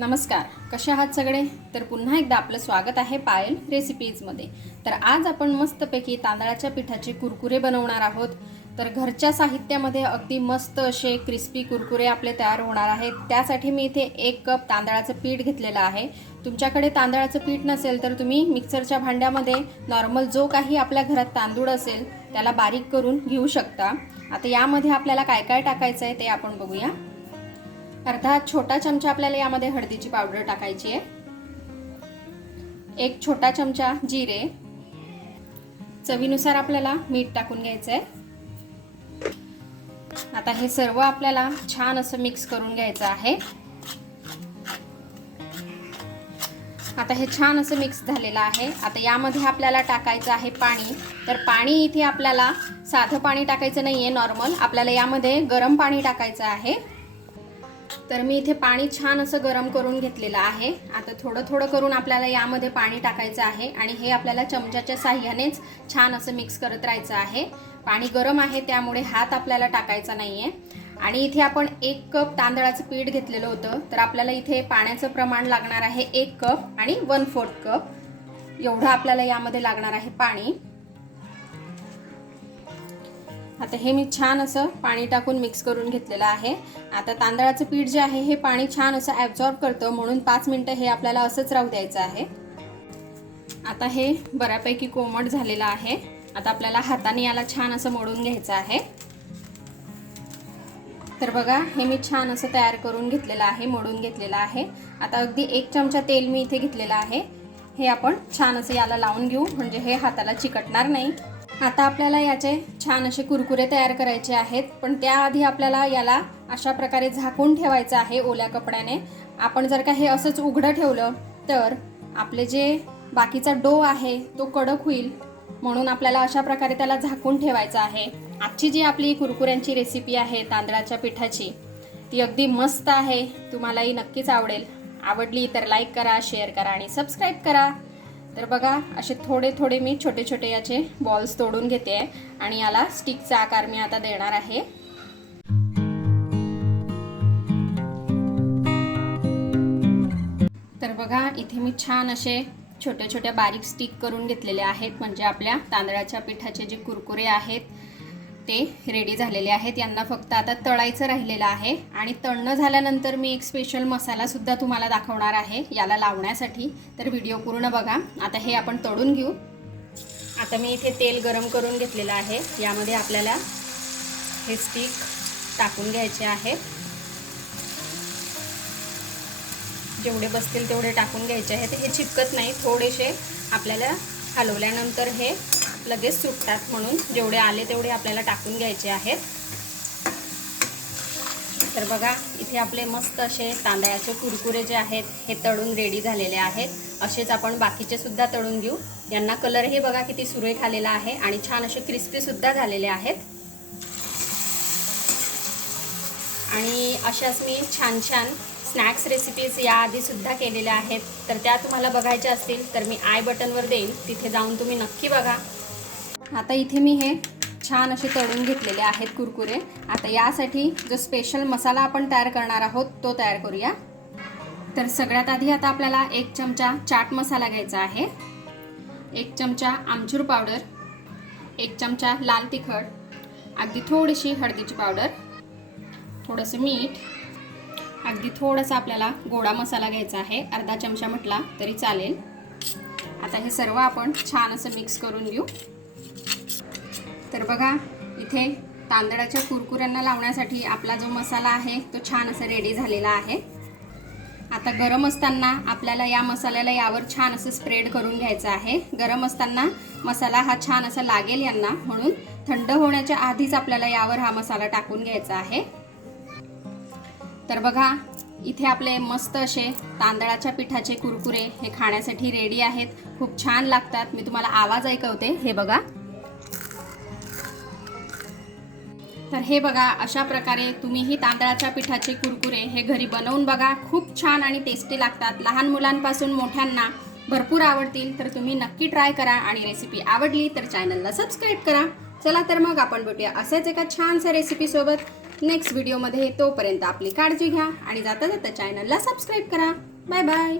नमस्कार, कसे आहात सगळे? तर पुन्हा एकदा आपलं स्वागत आहे पायल रेसिपीजमध्ये। तर आज आपण मस्तपैकी तांदळाच्या पिठाचे कुरकुरे बनवणार आहोत। तर घरच्या साहित्यामध्ये अगदी मस्त असे क्रिस्पी कुरकुरे आपले तयार होणार आहेत। त्यासाठी मी इथे 1 कप तांदळाचं पीठ घेतलेलं आहे। तुमच्याकडे तांदळाचं पीठ नसेल तर तुम्ही मिक्सरच्या भांड्यामध्ये नॉर्मल जो काही आपल्या घरात तांदूळ असेल त्याला बारीक करून घेऊ शकता। आता यामध्ये आपल्याला काय काय टाकायचं आहे ते आपण बघूया। अर्धा छोटा चमचा आपल्याला यामध्ये हळदीची पावडर टाकायची आहे। 1 छोटा चमचा जिरे, चवीनुसार आपल्याला मीठ टाकून घ्यायचं आहे। आता हे सर्व आपल्याला छान असं मिक्स करून घ्यायचं आहे। आता हे छान असं मिक्स झालेलं आहे। आता यामध्ये आपल्याला टाकायचं आहे पाणी। तर पाणी इथे आपल्याला साधं पाणी टाकायचं नाहीये, नॉर्मल आपल्याला यामध्ये गरम पाणी टाकायचं आहे। तर मी इथे पाणी छान असं गरम करून घेतलेलं आहे। आता थोडं थोडं करून आपल्याला यामध्ये पाणी टाकायचं आहे आणि हे आपल्याला चमच्याच्या साहाय्यानेच छान असं मिक्स करत राहायचं आहे। पाणी गरम आहे त्यामुळे हात आपल्याला टाकायचा नाहीये। आणि इथे आपण 1 कप तांदळाचं पीठ घेतलेलं होतं, तर आपल्याला इथे पाण्याचं प्रमाण लागणार आहे 1 कप आणि 1/4 कप एवढं आपल्याला यामध्ये लागणार आहे पाणी। आता हे मी छान असं पाणी टाकून मिक्स करून घेतलेलं आहे। आता तांदळाचं पीठ जे आहे हे पाणी छान असं ॲब्झॉर्ब करतं, म्हणून 5 मिनिटं हे आपल्याला असंच राहू द्यायचं आहे। आता हे बऱ्यापैकी कोमट झालेलं आहे। आता आपल्याला हाताने याला छान असं मोडून घ्यायचं आहे। तर बघा, हे मी छान असं तयार करून घेतलेलं आहे, मोडून घेतलेलं आहे। आता अगदी 1 चमचा तेल मी इथे घेतलेलं आहे। हे आपण छान असं याला लावून घेऊ, म्हणजे हे हाताला चिकटणार नाही। आता आपल्याला याचे छान असे कुरकुरे तयार करायचे आहेत, पण त्याआधी आपल्याला याला अशा प्रकारे झाकून ठेवायचं आहे ओल्या कपड्याने। आपण जर का हे असंच उघडं ठेवलं तर आपले जे बाकीचा डो आहे तो कडक होईल, म्हणून आपल्याला अशा प्रकारे त्याला झाकून ठेवायचं आहे। आजची जी आपली कुरकुऱ्यांची रेसिपी आहे तांदळाच्या पिठाची, ती अगदी मस्त आहे, तुम्हालाही नक्कीच आवडेल। आवडली तर लाईक करा, शेअर करा आणि सबस्क्राईब करा। तर बघा, असे थोडे थोडे मी छोटे छोटे याचे बॉल्स तोडून घेते आणि याला स्टिकचा आकार मी आता देणार आहे। तर बघा, इथे मी छान असे छोट्या छोट्या बारीक स्टिक करून घेतलेले आहेत, म्हणजे आपल्या तांदळाच्या पिठाचे जे कुरकुरे आहेत ते रेडी झालेले आहेत। यांना फक्त आता तळायचं राहिलेलं आहे आणि तळणं झाल्यानंतर मी एक स्पेशल मसाला सुद्धा तुम्हाला दाखवणार आहे याला लावण्यासाठी, तर व्हिडिओ पूर्ण बघा। आता हे आपण तळून घेऊ। आता मी इथे तेल गरम करून घेतलेलं आहे, यामध्ये आपल्याला हे स्टिक टाकून घ्यायचे आहेत। जेवढे बसतील तेवढे टाकून घ्यायचे आहेत। हे चिपकत नाही, थोडेसे आपल्याला हलवल्यानंतर हे लगेच सुटतात, म्हणून जेवढे आले तेवढे आपल्याला टाकून घ्यायचे आहेत। तर बघा, इथे आपले मस्त असे तांदळाचे कुरकुरे जे आहेत हे तळून रेडी झालेले आहेत। असेच आपण बाकीचे सुद्धा तळून घेऊ। यांना कलर हे बघा किती सुरेख आलेला आहे आणि छान असे क्रिस्पी सुद्धा झालेले आहेत। आणि अशाच मी छान छान स्नॅक्स रेसिपीज याआधी सुद्धा केलेल्या आहेत, तर त्या तुम्हाला बघायच्या असतील तर मी आय बटनवर देईन, तिथे जाऊन तुम्ही नक्की बघा। आता इथे मी हे छान असे तळून घेतलेले आहेत कुरकुरे। आता यासाठी जो स्पेशल मसाला आपण तयार करणार आहोत तो तयार करूया। तर सगळ्यात आधी आता आपल्याला 1 चमचा चाट मसाला घ्यायचा आहे, 1 चमचा आमचूर पावडर, 1 चमचा लाल तिखट, अगदी थोडीशी हळदीची पावडर, थोडंसं मीठ, अगदी थोडासा आपल्याला गोडा मसाला घ्यायचा आहे, अर्धा चमचा म्हटला तरी चालेल। आता हे सर्व आपण छान असं मिक्स करून घेऊ। तर बघा, इथे तांदळाच्या कुरकुऱ्यांना लावण्यासाठी आपला जो मसाला आहे तो छान असा रेडी झालेला आहे। आता गरम असताना आपल्याला या मसाल्याला यावर छान असं स्प्रेड करून घ्यायचं आहे। गरम असताना मसाला हा छान असा लागेल यांना, म्हणून थंड होण्याच्या आधीच आपल्याला यावर हा मसाला टाकून घ्यायचा आहे। तर बघा, इथे आपले मस्त असे तांदळाच्या पिठाचे कुरकुरे हे खाण्यासाठी रेडी आहेत। खूप छान लागतात, मी तुम्हाला आवाज ऐकवते, हे बघा। तर हे बघा, अशा प्रकारे तुम्हीही तांदळाच्या पिठाचे कुरकुरे हे घरी बनवून बघा, खूप छान आणि टेस्टी लागतात। लहान मुलांपासून मोठ्यांना भरपूर आवडतील, तर तुम्ही नक्की ट्राय करा आणि रेसिपी आवडली तर चॅनलला सबस्क्राईब करा। चला तर मग आपण भेटूया असेच एका छानशा रेसिपी सोबत। नेक्स्ट व्हिडिओमध्ये. तोपर्यंत आपली काळजी घ्या आणि जाता जाता चॅनलला सबस्क्राईब करा. Bye bye.